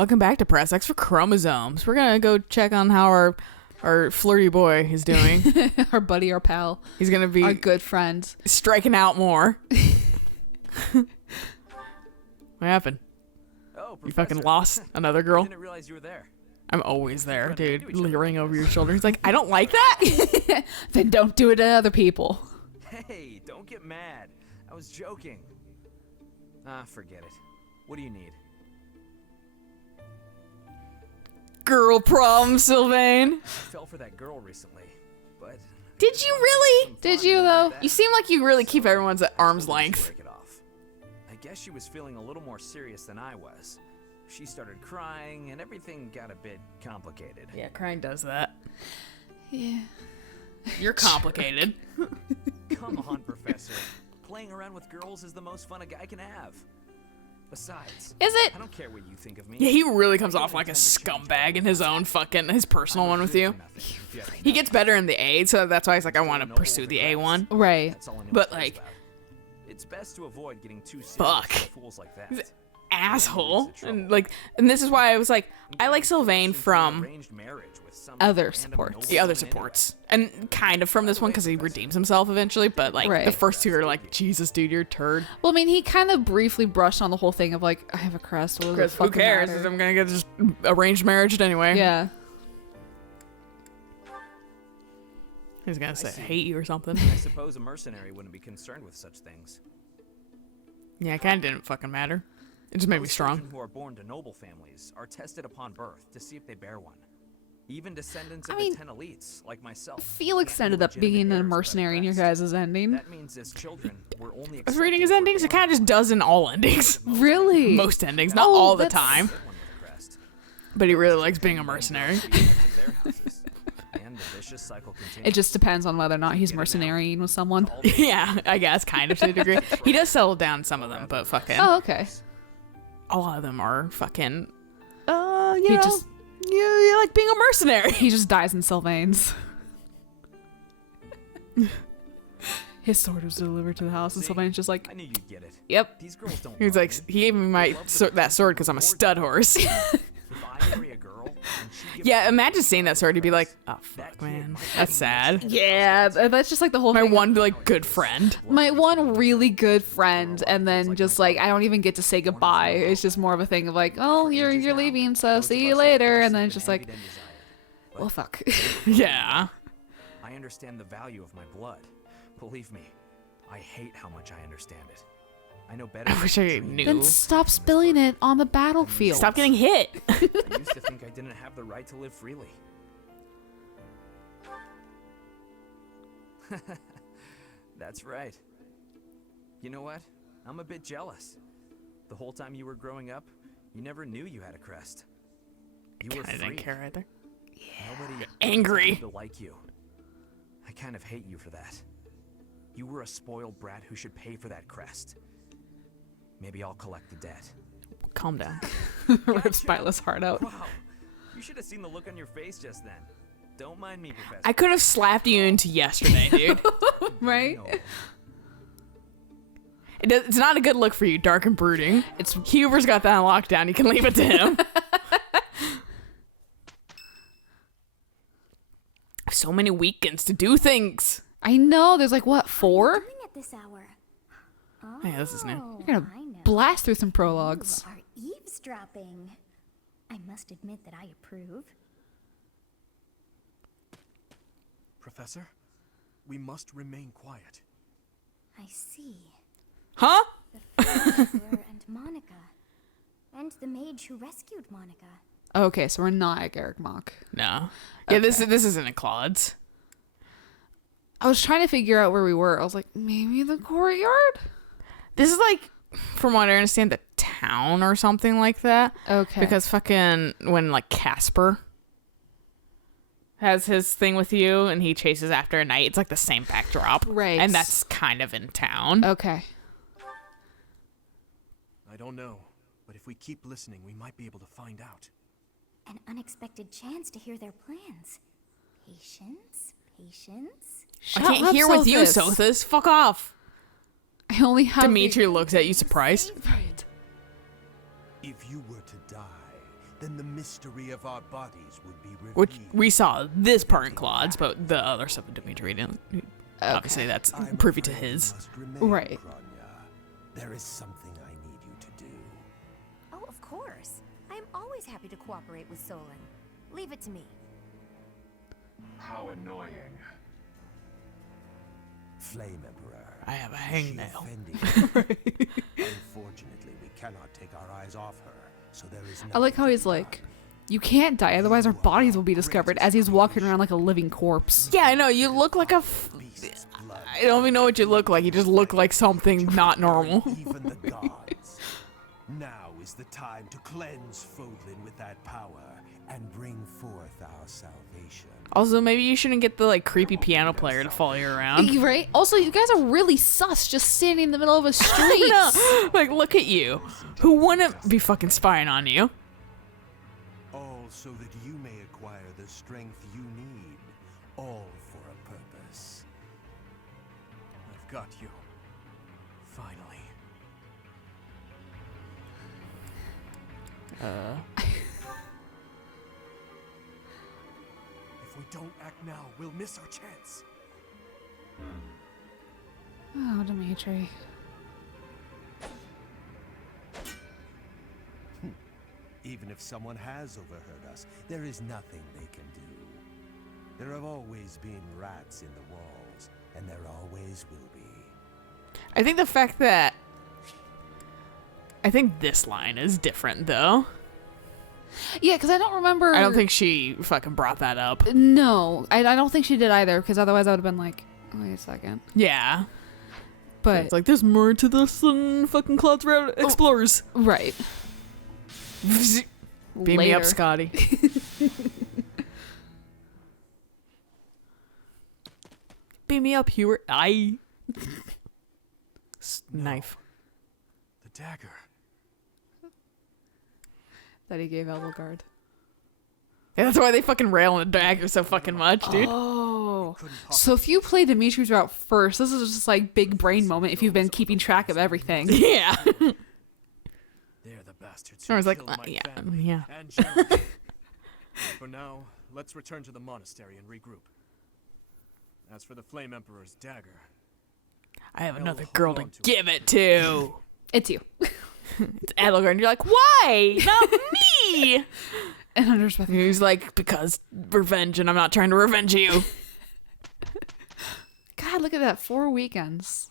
welcome back to Press X for Chromosomes. We're gonna go check on how our flirty boy is doing. Our buddy, our pal. He's gonna be our good friend. Striking out more. What happened? Oh, You fucking lost another girl? I didn't realize you were there. I'm always there, dude. Leering over your shoulder. He's like, I don't like that. Then don't do it to other people. Hey, don't get mad. I was joking. Forget it. What do you need? Girl problem, Sylvain. I fell for that girl recently, but... Did you really? Did you, though? You seem like you really keep everyone's at arm's length. Break it off. I guess she was feeling a little more serious than I was. She started crying, and everything got a bit complicated. Yeah, crying does that. Yeah. You're complicated. Come on, Professor. Playing around with girls is the most fun a guy can have. Besides, Is it? I don't care what you think of me. Yeah, he really comes off like a scumbag in his own his personal one with you. He gets better in the A, so that's why he's like, I want to pursue the A one. Right. That's all anyone But, cares like, about. It's best to avoid getting too serious fuck. with fools like that. Asshole. And this is why I was like, I like Sylvain from Arranged marriage with some Other random supports. noble the other woman supports. And kind of from this one because he redeems himself eventually, but like Right. the first two are like, Jesus, dude, you're a turd. Well, I mean, he kind of briefly brushed on the whole thing of like, I have a crest. What does it Because who fucking cares? matter? I'm gonna get just arranged marriage anyway. Yeah. He's gonna say, I hate you or something. I suppose a mercenary wouldn't be concerned with such things. Yeah, it kind of didn't fucking matter. It just made me Those strong. children who are born to noble families are tested upon birth to see if they bear one. Even descendants of I mean, the 10 elites, like myself. Felix can't be ended up legitimate being a heirs of that mercenary in your crest. guys' ending. That means as children, we're only I was reading his accepted endings. for It kind of just does in all endings. Really? Most endings, not Oh, all the that's- time. one with a crest. But he really likes being a mercenary. Be elected to their houses. And the vicious cycle continues. It just depends on whether or not he's mercenarying with someone. All the- Yeah, I guess, kind of to a degree. He does settle down some of them, but fucking Oh, okay. a lot of them are fucking. He just you like being a mercenary. he just dies in Sylvain's. His sword was delivered to the house, and See? Sylvain's just like, I knew you'd get it. yep. These girls don't He's love like, me. he gave me my that sword because I'm a stud horse. If I marry a girl, and she gives Yeah, me imagine seeing that sword. He'd be like, oh that fuck, kid man, might that's be sad. Yeah, that's just like the whole My thing. one like good friend. My one really good friend, and then just like I don't even get to say goodbye. It's just more of a thing of like, oh, you're leaving, so Those see of you us that later, are and then it's sick just and like, envied and desired. well, fuck. Yeah. I understand the value of my blood. Believe me, I hate how much I understand it. I know better. I wish than I to dream. knew. Then stop spilling it on the battlefield. Stop getting hit. I used to think I didn't have the right to live freely. That's right. You know what? I'm a bit jealous. The whole time you were growing up, you never knew you had a crest. You were I free. didn't care either. Nobody Angry. to like you. I kind of hate you for that. You were a spoiled brat who should pay for that crest. Maybe I'll collect the debt. Calm down. Rip Spyla's heart out. Wow. You should have seen the look on your face just then. Don't mind me, Professor. I could have slapped you into yesterday, dude. Right? No. It's not a good look for you, dark and brooding. It's Huber's got that on lockdown. You can leave it to him. So many weekends to do things. I know. There's like what, 4? Doing at this hour? Oh, Yeah, this is new. You're gonna I know. blast through some prologues. You are eavesdropping. I must admit that I approve. Professor, we must remain quiet. I see. Huh? The philosopher and Monica. And the mage who rescued Monica. Okay, so we're not at Garrick Mock. No. Yeah, this isn't a Claude's. I was trying to figure out where we were. I was like, maybe the courtyard? This is like, from what I understand, the town or something like that. Okay. Because fucking when like Casper has his thing with you and he chases after a knight, it's like the same backdrop. Right. And that's kind of in town. Okay. I don't know, but if we keep listening, we might be able to find out. An unexpected chance to hear their plans. Patience, patience. I can't hear with you, Sothis. Fuck off. I only have Dimitri looks at you surprised. Right. If you were to die, then the mystery of our bodies would be revealed. Which we saw this part in Claude's, but the other stuff in Dimitri didn't. Obviously, that's I'm privy to afraid you his. must remain, Right. Kronya. There is something I need you to do. Oh, of course. I am always happy to cooperate with Solon. Leave it to me. How annoying. Flame Emperor. I have a She hangnail. offended you. Unfortunately, we cannot take our eyes off her, so there is I like how he's like, you can't die, otherwise our bodies will be discovered, as he's walking around like a living corpse. Yeah, I know. You look like a. I don't even know what you look like. You just look like something not normal. Even the gods. Now is the time to cleanse Fodlan with that power and bring forth our salvation. Also, maybe you shouldn't get the like creepy piano player to follow you around. Right? Also, you guys are really sus just standing in the middle of a street. No, like look at you. Who wouldn't be fucking spying on you? All so that you may acquire the strength you need, all for a purpose. I've got you. Finally. If we don't act now, we'll miss our chance. Oh, Dimitri. Even if someone has overheard us, there is nothing they can do. There have always been rats in the walls, and there always will be. I think the fact that I think this line is different though. Yeah, because I don't remember. I don't think she fucking brought that up. No, I don't think she did either, because otherwise I would have been like, wait a second. Yeah. But It's like there's more to this than fucking Claude's Route Explorers. right. Beam me up, Later. Scotty. Beam me up, Hubert. Knife. The dagger. That he gave Edelgard. Yeah, that's why they fucking rail on the dagger so fucking much, dude. Oh. So if you play Dimitri's route first, this is just like big brain moment if you've been keeping track of everything. Yeah. They're the bastards I who was like, killed my yeah, family yeah. and Jeremy. For now, let's return to the monastery and regroup. As for the Flame Emperor's dagger, I have I'll another hold girl to on to it. give it to. It's you. It's Edelgard, and you're like, why? Not me! And Hunter's with And he's like, because revenge, and I'm not trying to revenge you. God, look at that. 4 weekends.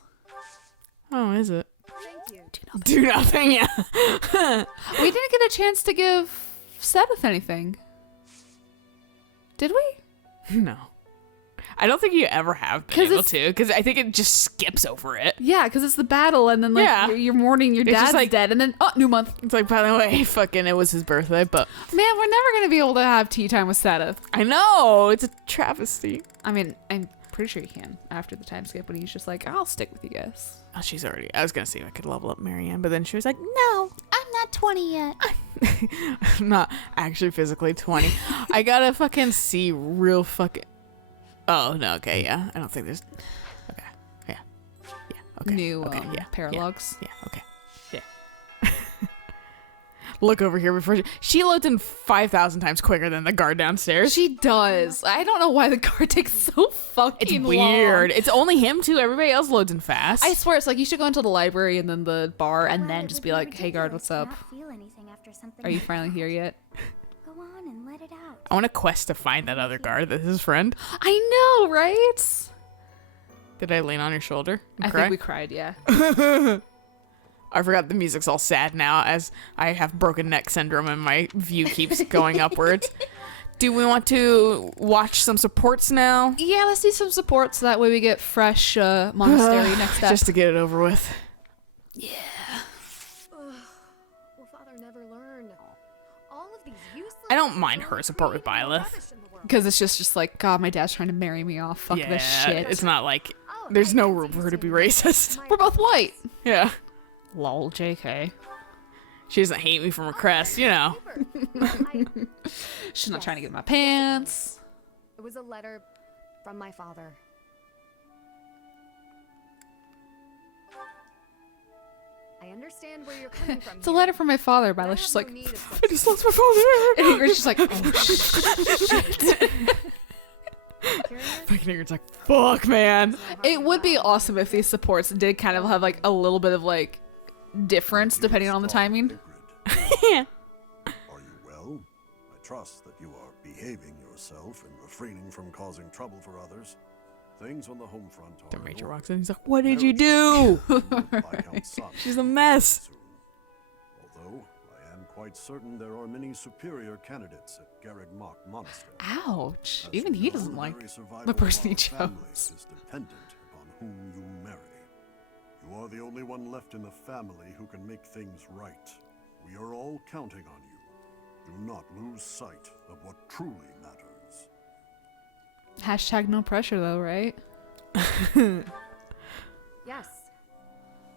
Oh, is it? Thank you. Do nothing, yeah. We didn't get a chance to give Seth anything. Did we? No. I don't think you ever have been 'Cause able it's- to, because I think it just skips over it. Yeah, because it's the battle, and then like Yeah. you're mourning your It's just dad's like- dead, and then new month. It's like, by the way, fucking, it was his birthday, but Man, we're never gonna be able to have tea time with Seth. I know, it's a travesty. I mean, I'm pretty sure you can after the time skip when he's just like, I'll stick with you guys. Oh, she's already, I was gonna see if I could level up Marianne, but then she was like, no, I'm not 20 yet. I'm not actually physically 20. I gotta fucking see real fucking. Oh no, okay, yeah. I don't think there's. Okay, yeah, okay. New okay, yeah, paralogs. Yeah, okay, yeah. Look over here before she loads in 5,000 times quicker than the guard downstairs. She does. I don't know why the guard takes so fucking It's long. weird. It's only him too. Everybody else loads in fast. I swear, it's like you should go into the library and then the bar and then just be like, hey guard, what's up? Are you finally here yet? Go on and let it out. I want a quest to find that other guard that's his friend. I know, right? Did I lean on your shoulder and I cry? think we cried, yeah. I forgot the music's all sad now as I have broken neck syndrome and my view keeps going upwards. Do we want to watch some supports now? Yeah, let's do some support so that way we get fresh monastery next up. Just to get it over with. Will Father never learn? All of these useless I don't mind her support with Byleth. Because it's just like, God, my dad's trying to marry me off. Fuck this shit. It's not like there's no room for her to be racist. We're both white. Yeah. Lol, JK. She doesn't hate me from her crest, you know. She's not trying to get in my pants. It was a letter from my father. I understand where you're coming from. It's a letter from my father, but I she's have like, no need of such I just lost my father. and Ingrid's just like, oh shit. Curious? Fucking Ingrid's like, fuck, man. It would be awesome if these supports did kind of have like a little bit of like difference depending on the timing. Yeah. Are you well? I trust that you are behaving yourself and refraining from causing trouble for others. Things on the home front are Dimitri in order. walks in. He's like, what did you do? Viscount's son She's a mess. soon. Although I am quite certain there are many superior candidates at Garreg Mach Monastery. Ouch. As Even you he know, doesn't the like very survival the of person he our family chose. is dependent upon whom you marry. You are the only one left in the family who can make things right. We are all counting on you. Do not lose sight of what truly matters. Hashtag no pressure though, right? Yes.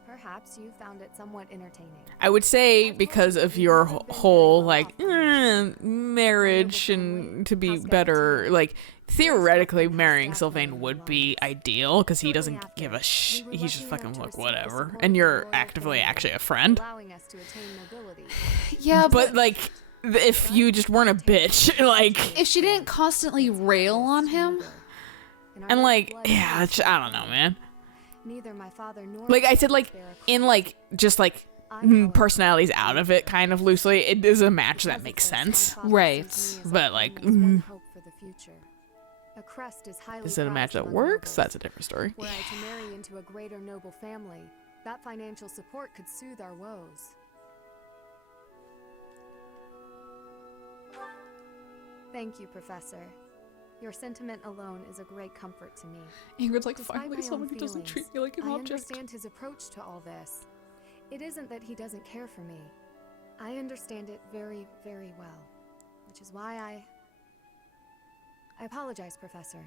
Perhaps you found it somewhat entertaining. I would say because of your whole like marriage and to be better, like theoretically marrying Sylvain would be ideal because he doesn't give a he's just fucking like whatever, and you're actively actually a friend. Allowing us to attain nobility. Yeah, But like if you just weren't a bitch, like if she didn't constantly rail on him, and like yeah, I don't know, man. Neither my father nor Like I said, my like bear a in like just like personalities out of it, kind of loosely, it is a match that makes sense. Right. But, like, hope for the future. A crest is highly Is it a match prized that among works? nobles. That's a different story. Were I to marry into a greater noble family, that financial support could soothe our woes. Thank you, Professor. Your sentiment alone is a great comfort to me. Ingrid's like, Despite finally my own someone who doesn't feelings, treat me like an I object. understand his approach to all this. It isn't that he doesn't care for me. I understand it very, very well. Which is why I apologize, Professor.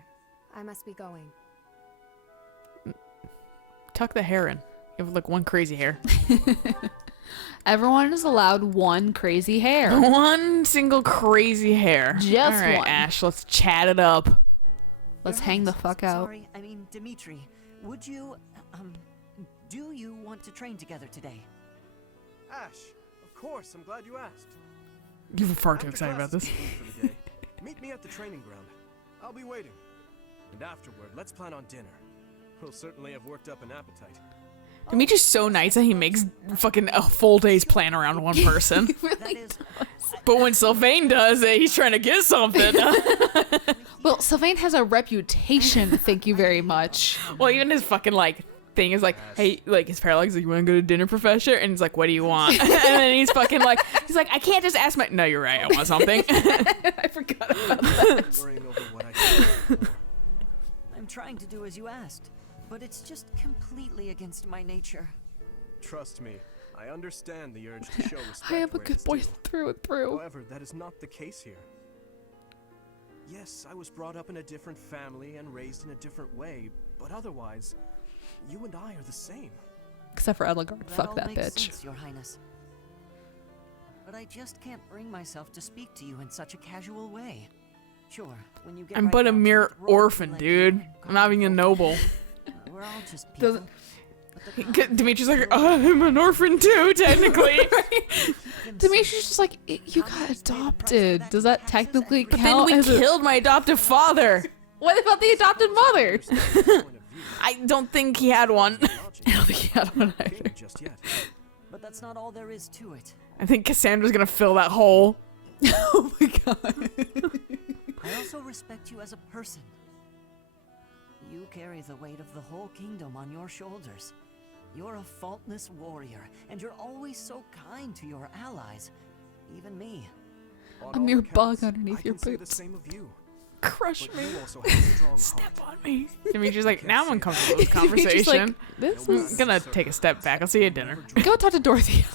I must be going. Tuck the hair in. You have like one crazy hair. Everyone is allowed one crazy hair. One single crazy hair. Just All right, one. Ash, let's chat it up. Let's Your hang the Highness, fuck out. Sorry, I mean Dimitri. Would you, do you want to train together today? Ash, of course, I'm glad you asked. You're far too After excited about class this. is complete for the day, meet me at the training ground. I'll be waiting. And afterward, let's plan on dinner. We'll certainly have worked up an appetite. Dimitri's so nice that he makes fucking a full day's plan around one person. That is, But when Sylvain does it, he's trying to get something. Well, Sylvain has a reputation, thank you very much. Well, even his fucking like thing is like, hey, like his parallax, like, you want to go to dinner, Professor? And he's like, what do you want? And then he's fucking like, he's like, I can't just ask my. No, you're right. I want something. I forgot about that. Worrying over what I said before. I'm trying to do as you asked, but it's just completely against my nature. Trust me, I understand the urge to show respect. I am a where it good is boy due. through and through. However, that is not the case here. Yes, I was brought up in a different family and raised in a different way, but otherwise, you and I are the same. Except for Edelgard. That Fuck all that makes bitch. sense, Your Highness. But I just can't bring myself to speak to you in such a casual way. Sure, when you get I'm right but a down to mere it, royalty orphan, let dude. you I'm not even a noble. We're all just people. Doesn't- But the Dimitri's like, I'm an orphan too, technically. Dimitri's just like, you got adopted. Does that technically Then count we as a... killed my adoptive father. What about the adopted mother? I don't think he had one. I don't think he had one either. Just yet. But that's not all there is to it. I think Cassandra's gonna fill that hole. Oh my god. I also respect you as a person. You carry the weight of the whole kingdom on your shoulders. You're a faultless warrior, and you're always so kind to your allies, even me. On A all mere accounts, bug underneath I your can say the boots. same of you. Crush But me. you also have a strong Step heart. on me. Dimitri's like, now I'm uncomfortable with this Dimitri's like, conversation. this I'm is... gonna take a step back. I'll see you at dinner. Go talk to Dorothy.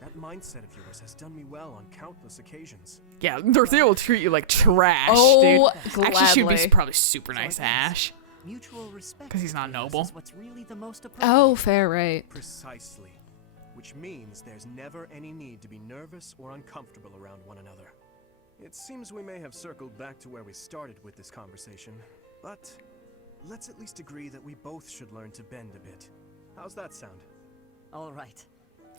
That mindset of yours has done me well on countless occasions. Yeah, Dorothea will treat you like trash, Oh, dude. Actually, she'd be gladly. probably super nice to Ash. Mutual respect 'Cause he's not between us noble. is what's really the most appropriate. Oh, fair, right. Precisely. Which means there's never any need to be nervous or uncomfortable around one another. It seems we may have circled back to where we started with this conversation, but let's at least agree that we both should learn to bend a bit. How's that sound? All right.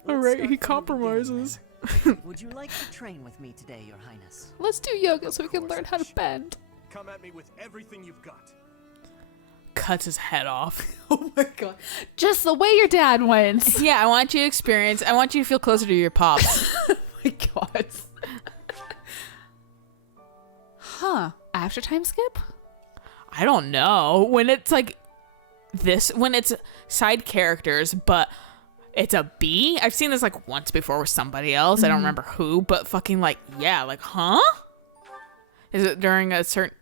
All Let's right, start he from the beginning, compromises. then. Would you like to train with me today, Your Highness? Let's do yoga so we can learn how to bend. Come at me with everything you've got. Cuts his head off. Oh my god. Just the way your dad went. Yeah, I want you to experience. I want you to feel closer to your pops. Oh my god. Huh. After time skip? I don't know. When it's like this, when it's side characters, but it's a B. I've seen this like once before with somebody else. I don't remember who, but fucking like, yeah, like, huh? Is it during a certain...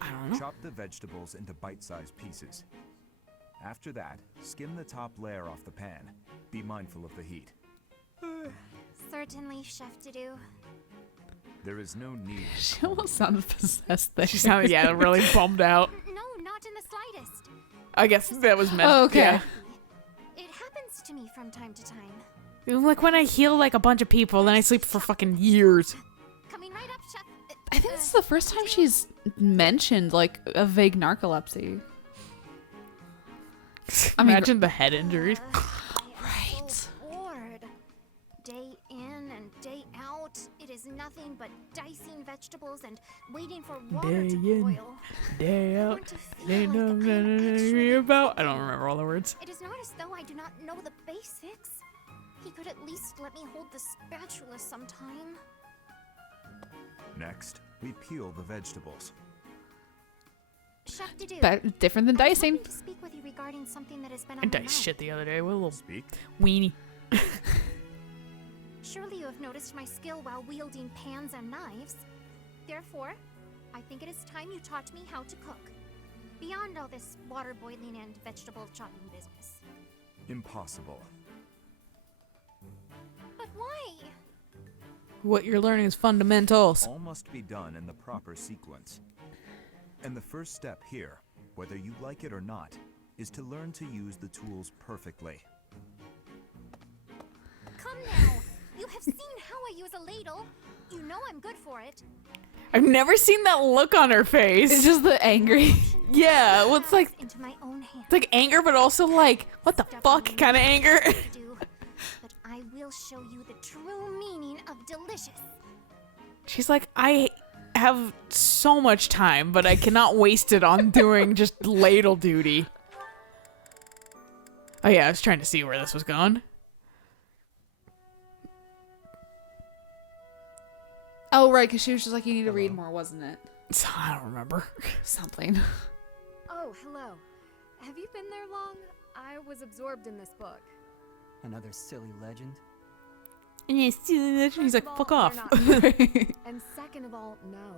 I don't know. Chop the vegetables into bite-sized pieces. After that, skim the top layer off the pan. Be mindful of the heat. Certainly, Chef to do. There is no need. She almost sounded possessed there. She sounded, yeah, really bummed out. No, not in the slightest. I guess that was meant. Oh, okay. Yeah. It happens to me from time to time. Like when I heal like a bunch of people, then I sleep for fucking years. Coming right up, Chef. I think this is the first time she's mentioned like a vague narcolepsy. I mean, Imagine the head injuries. I am so bored. Day in and day out, it is nothing but dicing vegetables and waiting for water Day to in, boil. day I out. want to feel They like know I am nothing actually about. I don't remember all the words. It is not as though I do not know the basics. He could at least let me hold the spatula sometime. Next, we peel the vegetables. Chef Dedu, but different than I was dicing. hoping to speak with you regarding something that has been I on my diced mind. shit the other day with a little Speak. weenie. Surely you have noticed my skill while wielding pans and knives. Therefore, I think it is time you taught me how to cook. Beyond all this water boiling and vegetable chopping business. Impossible. But why? What you're learning is fundamentals. All must be done in the proper sequence. And the first step here, whether you like it or not, is to learn to use the tools perfectly. Come now. You have seen how I use a ladle. You know I'm good for it. I've never seen that look on her face. It's just the angry. Yeah, well, it's like into my own hands. it's like anger, but also like what the fuck kind of anger. But I will show you the true meaning of delicious. She's like, I have so much time, but I cannot waste it on doing just ladle duty. Oh yeah, I was trying to see where this was going. Oh right, because she was just like, you need to read more, wasn't it? I don't remember. Something. Oh, hello. Have you been there long? I was absorbed in this book. Another silly legend? He's like, First of fuck all, off. they're not real. And second of all, no.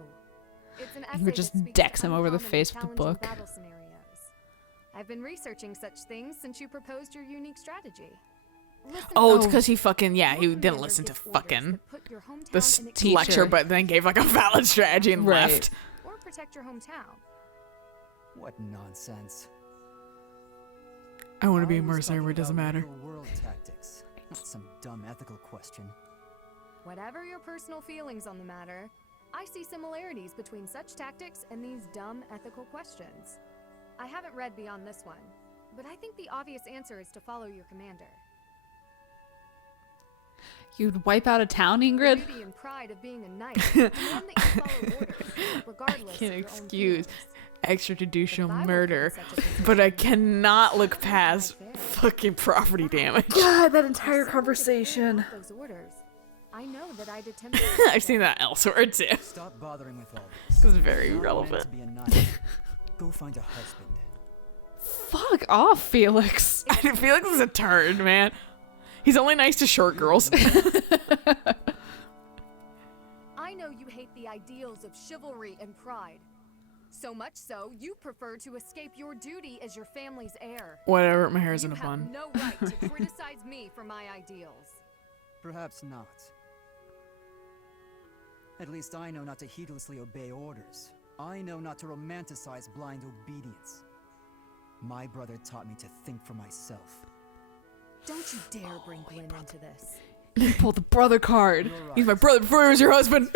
It's an essay just that speaks decks to him over the uncommon face with the and book. challenging battle scenarios. I've been researching such things since you proposed your unique strategy. Listen Oh, it's to- because he fucking, yeah, he One didn't member listen to gives orders fucking that put your hometown this in teacher. lecture, but then gave like a valid strategy and Right. left. or protect your hometown. What nonsense. I want to be a I was mercenary, talking it doesn't about matter. real world tactics, not some dumb ethical question. Whatever your personal feelings on the matter, I see similarities between such tactics and these dumb ethical questions. I haven't read beyond this one, but I think the obvious answer is to follow your commander. You'd wipe out a town, The Ingrid? beauty and pride of being a knight demand that you follow orders, regardless Can't of your own excuse feelings. extrajudicial If I were murder, in such a position, but I cannot look I would past fight fair. fucking property damage. God, that If entire someone could conversation. carry out those orders, I know that I'd attempt to I've seen that elsewhere too. Stop bothering with all this. This is very You're not relevant. meant to be a knight. Go find a husband. Fuck off, Felix. I feel like this is a turn, man. He's only nice to short girls. I know you hate the ideals of chivalry and pride. So much so, you prefer to escape your duty as your family's heir. Whatever, my hair's in You a have bun. no right to criticize me for my ideals. Perhaps not. At least I know not to heedlessly obey orders. I know not to romanticize blind obedience. My brother taught me to think for myself. Don't you dare bring Glenn into this. You pulled the brother card. You're right. He's my brother before he was your husband.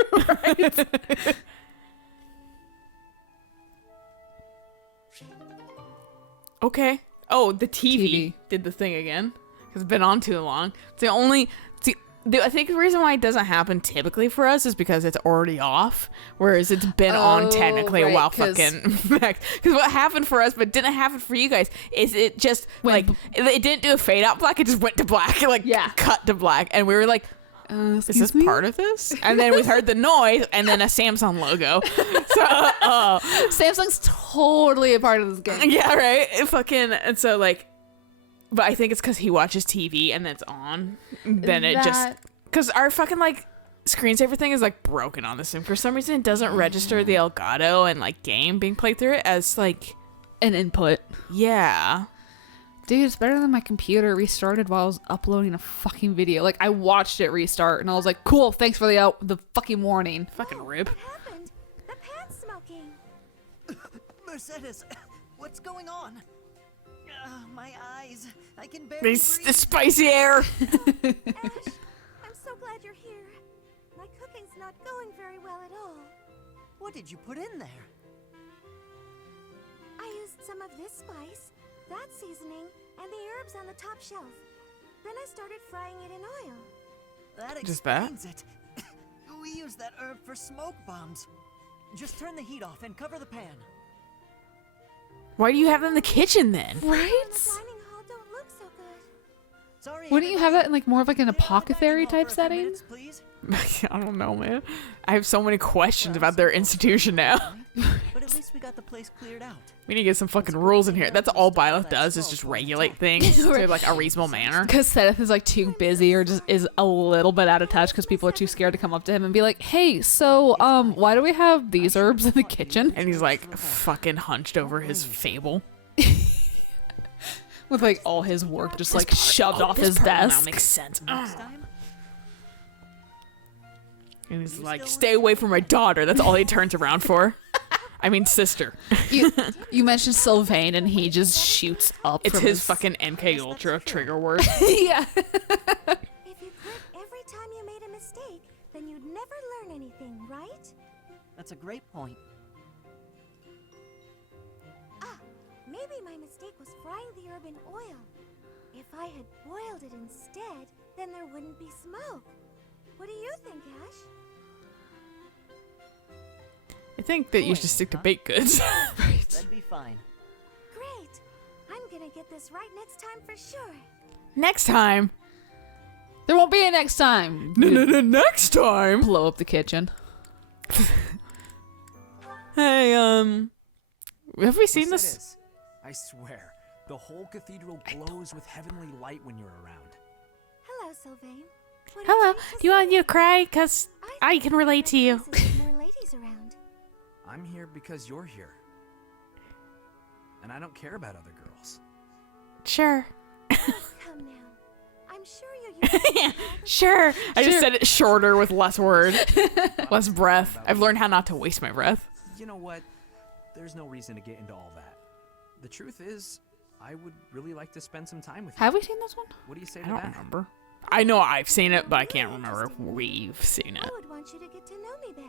Okay. Oh, the TV TV. did the thing again. It's been on too long. It's the only. I think the reason why it doesn't happen typically for us is because it's already off, whereas it's been on technically right, while fucking because what happened for us but didn't happen for you guys is it just like it didn't do a fade out black, it just went to black, like cut to black, and we were like, is this part of this? And then we heard the noise and then a Samsung logo. So Samsung's totally a part of this game. Yeah, right. And so like. But I think it's because he watches TV and it's on. Then it just... Because our fucking, like, screensaver thing is, like, broken on this. And for some reason, it doesn't register the Elgato and, like, game being played through it as, like... An input. Yeah. Dude, it's better than my computer restarted while I was uploading a fucking video. Like, I watched it restart, and I was like, cool, thanks for the fucking warning. Fucking rip. What happened? The pan's smoking. Mercedes, what's going on? My eyes. I can barely breathe. The spicy air. Ash, I'm so glad you're here. My cooking's not going very well at all. What did you put in there? I used some of this spice, that seasoning, and the herbs on the top shelf. Then I started frying it in oil. That Just that? explains it. We use that herb for smoke bombs. Just turn the heat off and cover the pan. Why do you have it in the kitchen then? Right? The dining hall don't look so good. Sorry, Wouldn't you have that in like more of like an Stay on the apothecary dining hall type for a few setting? minutes, please. I don't know, man. I have so many questions about their institution now. But at least we got the place cleared out. We need to get some fucking rules in here. That's all Byleth does is just regulate things to like a reasonable manner. Because Seth is like too busy or just is a little bit out of touch because people are too scared to come up to him and be like, hey, so why do we have these herbs in the kitchen? And he's like fucking hunched over his fable. With like all his work just like shoved off his Now desk. makes sense. Next time, And he's like, stay away from my daughter. That's all he turns around for. I mean, sister. You mentioned Sylvain and he just shoots up. It's from his fucking MK Ultra trigger word. Yeah. If you quit every time you made a mistake, then you'd never learn anything, right? that's a great point. Maybe my mistake was frying the herb in oil. If I had boiled it instead, then there wouldn't be smoke. What do you think, Ash? I think that you should stick to baked goods. Right. That'd be fine. Great! I'm gonna get this right next time for sure. Next time. There won't be a next time. Next time. Blow up the kitchen. Hey, have we seen this? Mercedes, I swear, the whole cathedral glows with heavenly light when you're around. Hello, Sylvain. What Hello. a treat Do you want see you to cry? Cause I thought can there relate to you. were more ladies around. I'm here because you're here. And I don't care about other girls. Sure. Come now. I'm sure you're used to Sure. I just Sure. said it shorter with less word, less breath. I've learned how not to waste my breath. You know what? There's no reason to get into all that. The truth is, I would really like to spend some time with you. Have we seen this one? What do you say I to don't that? remember. I know I've seen it, but I can't remember if we've seen it. I would want you to get to know me better.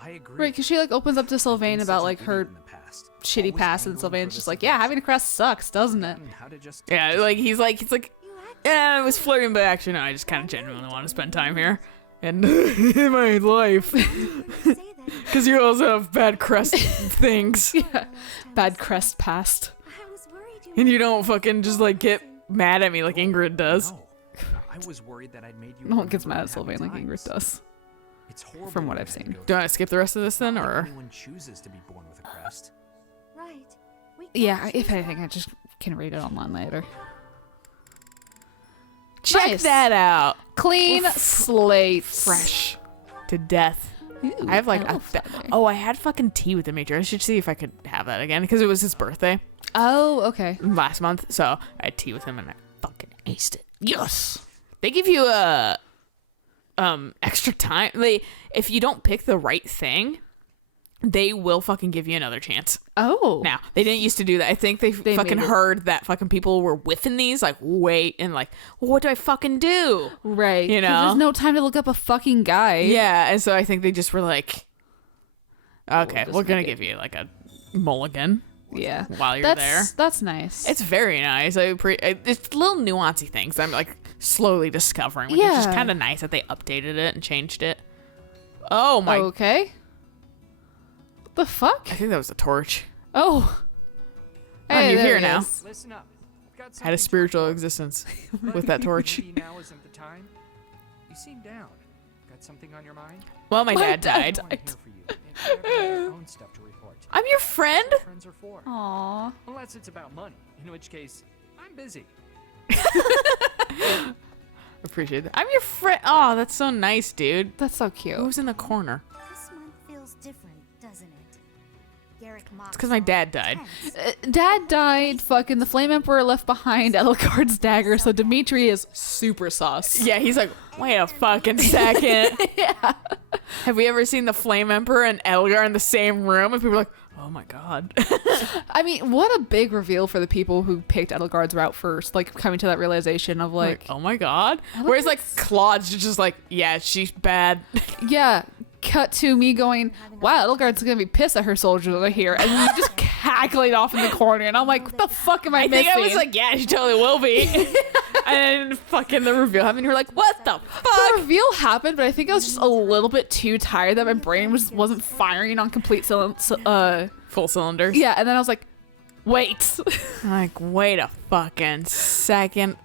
I agree. Right, because she like opens up to Sylvain Been about such an like her idiot in the past. shitty Always past, and angling Sylvain's for just the like, yeah, having a crest sucks, doesn't it? How to just Yeah, like he's like, You act yeah, I was flirting, but actually no, I just kind of genuinely want to spend time here and in my life. say that. Because you also have bad crest things, Yeah. Bad crest past. I was worried you and you might don't not fucking just like get mad at me like Ingrid does. No. I was worried that I'd made you. No one gets remember mad at happy Sylvain like times. Ingrid does. It's horrible from what when I've I had to seen. go Do I through skip the rest of this then, Not like or? anyone chooses to be born with a crest. Right. We Yeah, can't if choose anything, that. I just can read it online later. Check Nice. that out. Clean slate. Fresh to death. Ooh, I have like I love that. oh, I had fucking tea with Dimitri. I should see if I could have that again because it was his birthday Oh, okay. last month. So I had tea with him and I fucking aced it. Yes. They give you a extra time. If you don't pick the right thing, they will fucking give you another chance. Oh. Now, they didn't used to do that. I think they fucking made it- heard that fucking people were whiffing these, like, wait, and like, well, what do I fucking do? Right. You 'Cause know? there's no time to look up a fucking guy. Yeah, and so I think they just were like, okay, just we're gonna make it- give you like a mulligan. Yeah. while you're there. That's nice. It's very nice. It's little nuancy things I'm like slowly discovering, which is just kind of nice that they updated it and changed it. Oh my. Okay. What the fuck? I think that was a torch. Oh. Hey, you're there here he now. is. Listen up. I've got Had a spiritual existence with that torch. Maybe now isn't the time. You seem down. Got something on your mind? Well, my dad died. I'm here for you. If you ever have your own stuff to report. I'm your friend. That's what friends are for. Aw. Unless it's about money, in which case, I'm busy. Appreciate it. I'm your friend. Oh, that's so nice, dude. That's so cute. Who's in the corner? This month feels different, doesn't it? Garrick It's because my dad died. Dad died. Fucking the Flame Emperor left behind Elgard's dagger, so Dimitri is super sus. Yeah, he's like, wait a fucking second. Yeah. Have we ever seen the Flame Emperor and Elgar in the same room? And people are like, oh my god. I mean, what a big reveal for the people who picked Edelgard's route first, like coming to that realization of like oh my god. Whereas like Claude's just like, yeah, she's bad. yeah. Cut to me going, wow, Edelgard's gonna be pissed at her soldiers over here, and you just calculate off in the corner, and I'm like, what the fuck am I missing? I think I was like, yeah, she totally will be. And then fucking the reveal happened, and you're like, what the fuck? The reveal happened, but I think I was just a little bit too tired that my brain wasn't firing on complete full cylinders. Yeah, and then I was like, wait. I'm like, wait a fucking second.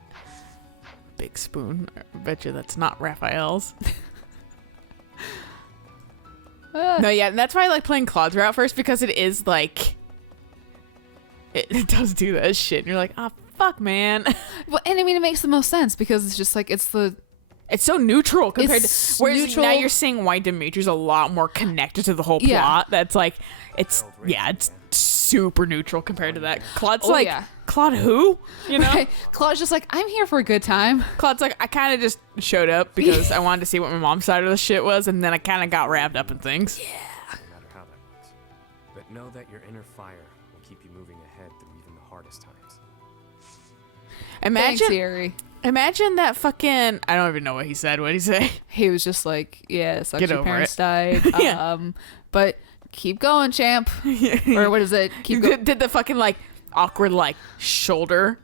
Big spoon. I bet you that's not Raphael's. No, yeah, and that's why I like playing Claude's route first, because it is like it does do that shit, and you're like, oh fuck, man. Well, and I mean, it makes the most sense because it's just like it's so neutral compared to whereas neutral. now you're seeing why Dimitri's a lot more connected to the whole plot. Yeah. That's like it's super neutral compared to that. Claude's Oh, like, yeah. Claude who? You know? Right. Claude's just like, I'm here for a good time. Claude's like, I kind of just showed up because I wanted to see what my mom's side of the shit was, and then I kind of got wrapped up in things. No matter how that looks. But know that your inner fire will keep you moving ahead through even the hardest times. Thanks, Yuri. Imagine that fucking, I don't even know what he said. What'd he say? He was just like, yeah, sucks Get your over parents it. died. Yeah. But keep going, champ. Or what is it? Keep going. Did the fucking like awkward like shoulder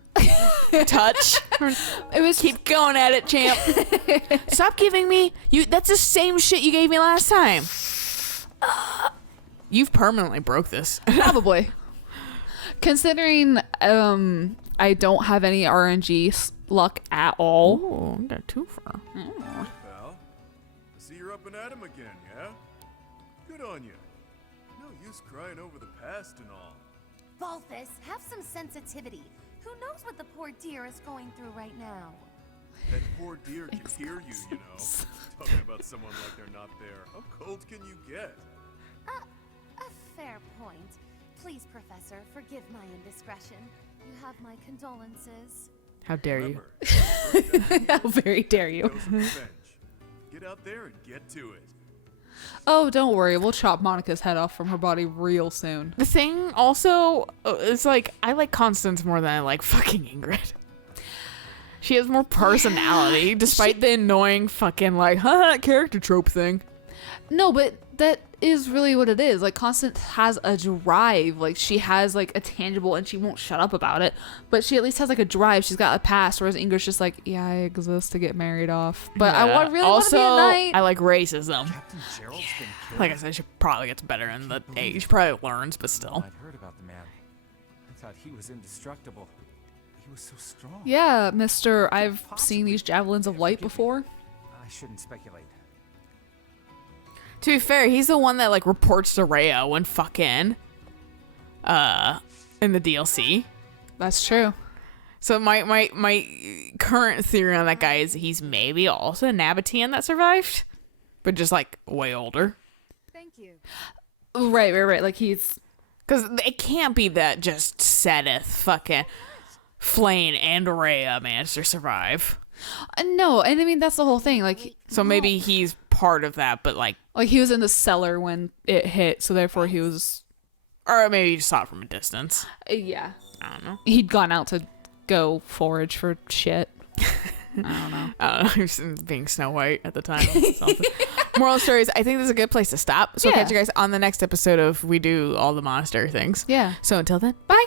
touch. It was keep going at it, champ. Stop giving me that's the same shit you gave me last time. You've permanently broke this. Probably. Considering I don't have any RNG luck at all. Oh, I got a twofer. Pal, I see you're up and at 'em again, yeah? Good on you. No use crying over the past and all. Balthus, have some sensitivity. Who knows what the poor dear is going through right now? That poor dear can hear you, you know. Talking about someone like they're not there. How cold can you get? A fair point. Please, Professor, forgive my indiscretion. You have my condolences. How dare you? How very dare you. Dose of revenge. Get out there and get to it. Oh, don't worry. We'll chop Monica's head off from her body real soon. The thing also is like I like Constance more than I like fucking Ingrid. She has more personality, despite the annoying fucking like character trope thing. No, but that is really what it is. Like, Constance has a drive. Like, she has like a tangible, and she won't shut up about it. But she at least has like a drive. She's got a past. Whereas Ingrid's just like, yeah, I exist to get married off. But I really want to be a knight. I like racism. Captain Gerald's been killed. Like I said, she probably gets better in the age. She probably learns, but still. I'd heard about the man. I thought he was indestructible. He was so strong. Yeah, Mr. I've seen these javelins of light before. I shouldn't speculate. To be fair, he's the one that like reports to Rhea when fucking in the DLC. That's true. So my current theory on that guy is he's maybe also a Nabatean that survived, but just like way older. Thank you. Right. Like he's Because it can't be that just Sedith, fucking Flayn, and Rhea managed to survive. no, and I mean that's the whole thing. Like, So maybe he's part of that, but like he was in the cellar when it hit, so therefore he was. or maybe he just saw it from a distance. Yeah. I don't know. He'd gone out to go forage for shit. I don't know. I don't know. He was being Snow White at the time. Or something. Moral stories. I think this is a good place to stop. So Yeah. we'll catch you guys on the next episode of We Do All the Monastery Things. Yeah. So until then, Bye.